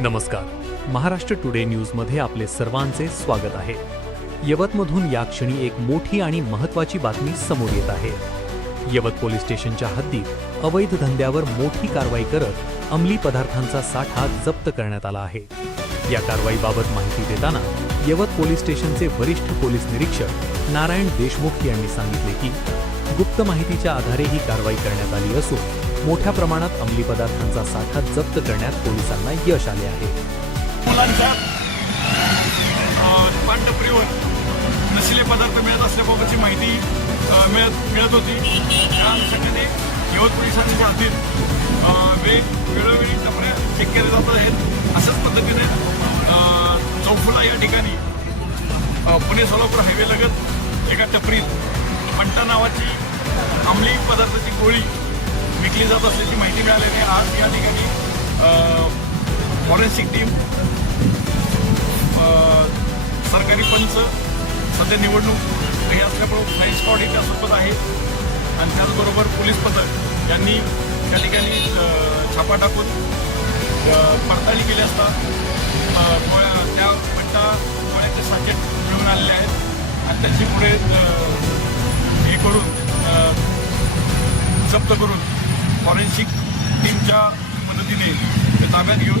नमस्कार. महाराष्ट्र टुडे न्यूजमध्ये आपले सर्वांचे स्वागत आहे. यवतमधून या क्षणी एक मोठी आणि महत्त्वाची बातमी समोर येत आहे. यवत पोलीस स्टेशनच्या हद्दीत अवैध धंद्यावर मोठी कारवाई करत अंमली पदार्थांचा साठा जप्त करण्यात आला आहे. या कारवाईबाबत माहिती देताना यवत पोलीस स्टेशनचे वरिष्ठ पोलीस निरीक्षक नारायण देशमुख यांनी सांगितले की गुप्त माहितीच्या आधारे ही कारवाई करण्यात आली असून मोठ्या प्रमाणात अंमली पदार्थांचा साठा जप्त करण्यात पोलिसांना यश आले आहे. मुलांच्या पानटपरीवर नशिले पदार्थ मिळत असल्याबाबतची माहिती मिळत होती. त्या अनुषंगाने यवत पोलिसांच्या हद्दीत वेळोवेळी टपऱ्या चेक केल्या जात आहेत. अशाच पद्धतीने चौफुला या ठिकाणी पुणे सोलापूर हायवे लगत एका टपरीत पंटा नावाची अंमली पदार्थाची गोळी विकली जात असल्याची माहिती मिळाल्याने आज या ठिकाणी फॉरेन्सिक टीम, सरकारी पंच, सध्या निवडणूक हे असल्यामुळे फ्लाईंग स्क्वॉड ही त्यासोबत आहे आणि त्याचबरोबर पोलीस पथक यांनी त्या ठिकाणी छापा टाकून पडताळणी केली असता त्या गोळ्याचे साकेट मिळून आलेले आहेत आणि त्याची पुढे हे करून जप्त करून फॉरेन्सिक टीमच्या मदतीने ते ताब्यात घेऊन